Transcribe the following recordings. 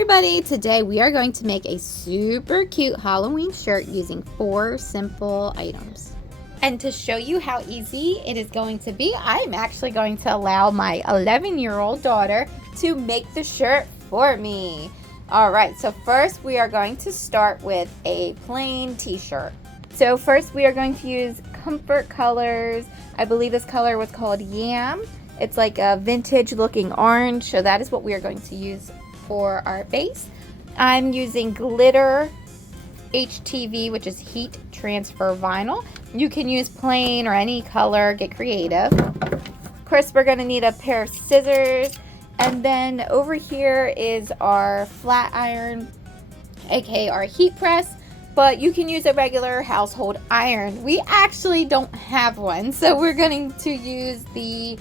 everybody, today we are going to make a super cute Halloween shirt using 4 simple items. And to show you how easy it is going to be, I'm actually going to allow my 11-year-old daughter to make the shirt for me. Alright, so first we are going to start with a plain t-shirt. So first we are going to use Comfort Colors. I believe this color was called Yam. It's like a vintage looking orange, so that is what we are going to use for our base. I'm using glitter HTV, which is heat transfer vinyl. You can use plain or any color, get creative. Of course, we're gonna need a pair of scissors, and then over here is our flat iron, aka our heat press, but you can use a regular household iron. We actually don't have one, so we're going to use the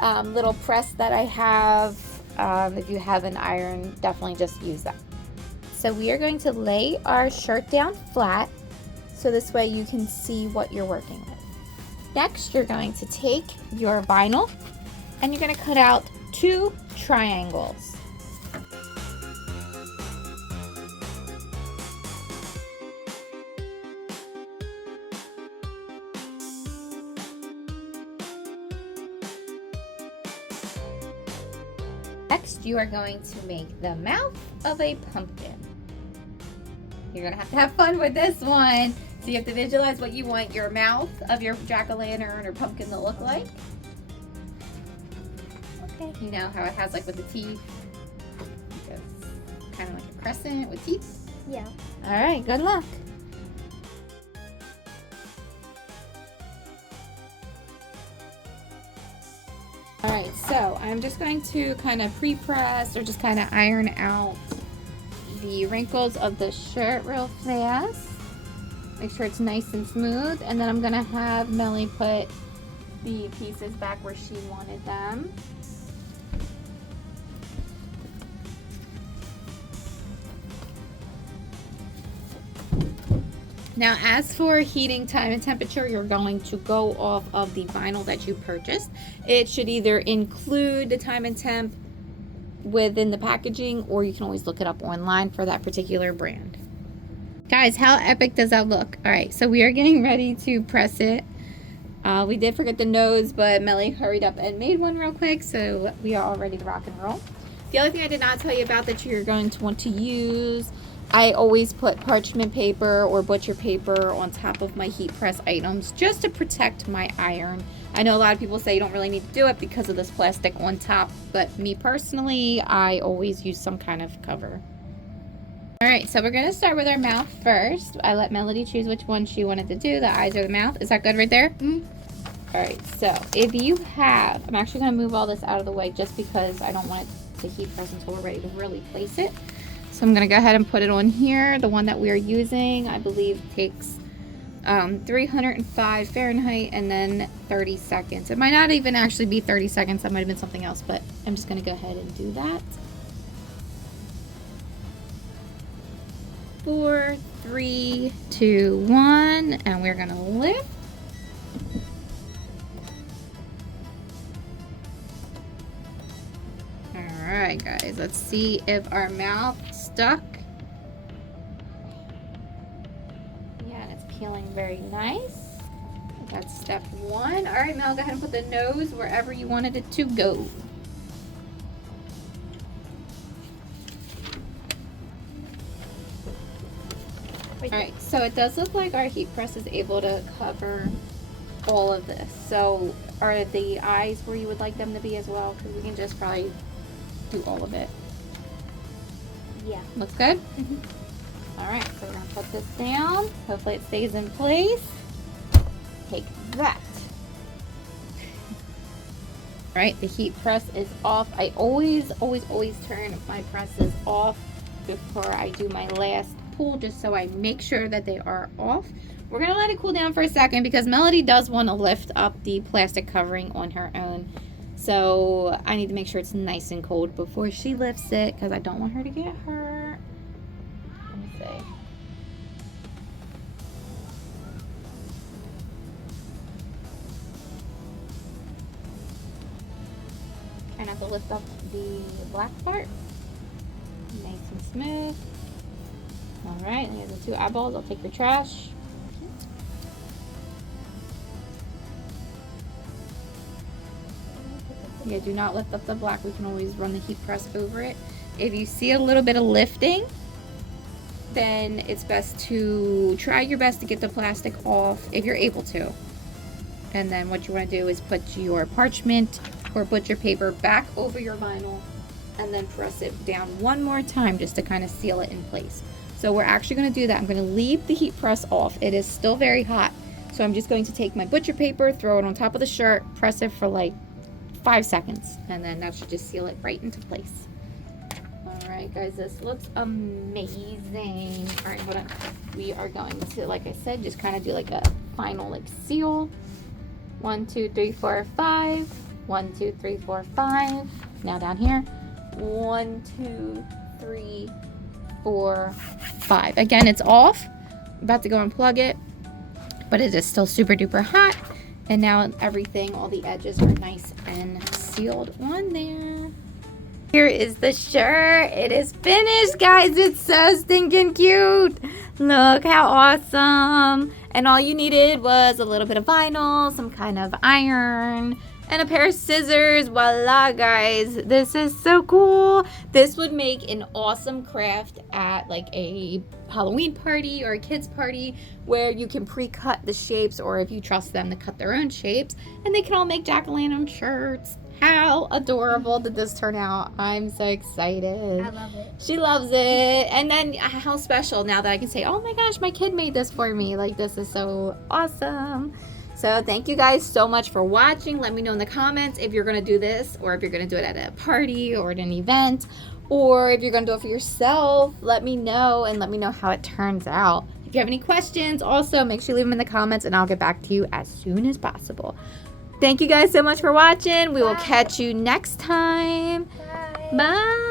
little press that I have. If you have an iron, definitely just use that. So we are going to lay our shirt down flat, so this way you can see what you're working with. Next, you're going to take your vinyl and you're going to cut out 2 triangles. Next, you are going to make the mouth of a pumpkin. You're going to have fun with this one. So you have to visualize what you want your mouth of your jack-o'-lantern or pumpkin to look like. Okay, you know how it has like with the teeth? It's kind of like a crescent with teeth? Yeah. All right, good luck. Alright, so I'm just going to kind of pre-press or just kind of iron out the wrinkles of the shirt real fast. Make sure it's nice and smooth, and then I'm going to have Melly put the pieces back where she wanted them. Now, as for heating time and temperature, you're going to go off of the vinyl that you purchased. It should either include the time and temp within the packaging, or you can always look it up online for that particular brand. Guys, how epic does that look? All right, so we are getting ready to press it. We did forget the nose, but Melly hurried up and made one real quick, so we are all ready to rock and roll. The other thing I did not tell you about that you're going to want to use, I always put parchment paper or butcher paper on top of my heat press items just to protect my iron. I know a lot of people say you don't really need to do it because of this plastic on top, but me personally, I always use some kind of cover. Alright, so we're going to start with our mouth first. I let Melody choose which one she wanted to do, the eyes or the mouth. Is that good right there? Mm-hmm. Alright, so if you have, I'm actually going to move all this out of the way just because I don't want it to heat press until we're ready to really place it. So I'm going to go ahead and put it on here. The one that we are using, I believe, takes 305 Fahrenheit and then 30 seconds. It might not even actually be 30 seconds. That might have been something else, but I'm just going to go ahead and do that. 4, 3, 2, 1, and we're going to lift. Alright guys, let's see if our mouth stuck. Yeah, and it's peeling very nice. That's step 1. Alright, Mel, go ahead and put the nose wherever you wanted it to go. Alright, so it does look like our heat press is able to cover all of this. So are the eyes where you would like them to be as well? Because we can just probably do all of it. Yeah. Looks good? Mm-hmm. Alright, so we're going to put this down. Hopefully it stays in place. Take that. Alright, the heat press is off. I always turn my presses off before I do my last pull, just so I make sure that they are off. We're going to let it cool down for a second because Melody does want to lift up the plastic covering on her own. So I need to make sure it's nice and cold before she lifts it because I don't want her to get hurt. Let me see. Try not to lift up the black part. Nice and smooth. All right, and here's the 2 eyeballs. I'll take your trash. Yeah, do not lift up the black. We can always run the heat press over it. If you see a little bit of lifting, then it's best to try your best to get the plastic off if you're able to. And then what you want to do is put your parchment or butcher paper back over your vinyl and then press it down one more time just to kind of seal it in place. So we're actually going to do that. I'm going to leave the heat press off. It is still very hot. So I'm just going to take my butcher paper, throw it on top of the shirt, press it for like 5 seconds, and then that should just seal it right into place. All right, guys, this looks amazing. All right, hold on. We are going to, like I said, just kind of do like a final like seal. 1, 2, 3, 4, 5. 1, 2, 3, 4, 5. Now down here. 1, 2, 3, 4, 5. Again, it's off. I'm about to go unplug it, but it is still super duper hot. And now everything, all the edges are nice and sealed on there. Here is the shirt. It is finished, guys. It's so stinking cute. Look how awesome. And all you needed was a little bit of vinyl, some kind of iron, and a pair of scissors. Voila, guys. This is so cool. This would make an awesome craft at like a Halloween party or a kid's party where you can pre-cut the shapes, or if you trust them to cut their own shapes, and they can all make jack-o'-lantern shirts. How adorable did this turn out? I'm so excited. I love it. She loves it. And then how special now that I can say, oh my gosh, my kid made this for me. Like, this is so awesome. So thank you guys so much for watching. Let me know in the comments if you're going to do this, or if you're going to do it at a party or at an event, or if you're going to do it for yourself. Let me know, and let me know how it turns out. If you have any questions, also make sure you leave them in the comments, and I'll get back to you as soon as possible. Thank you guys so much for watching. We will catch you next time. Bye. Bye.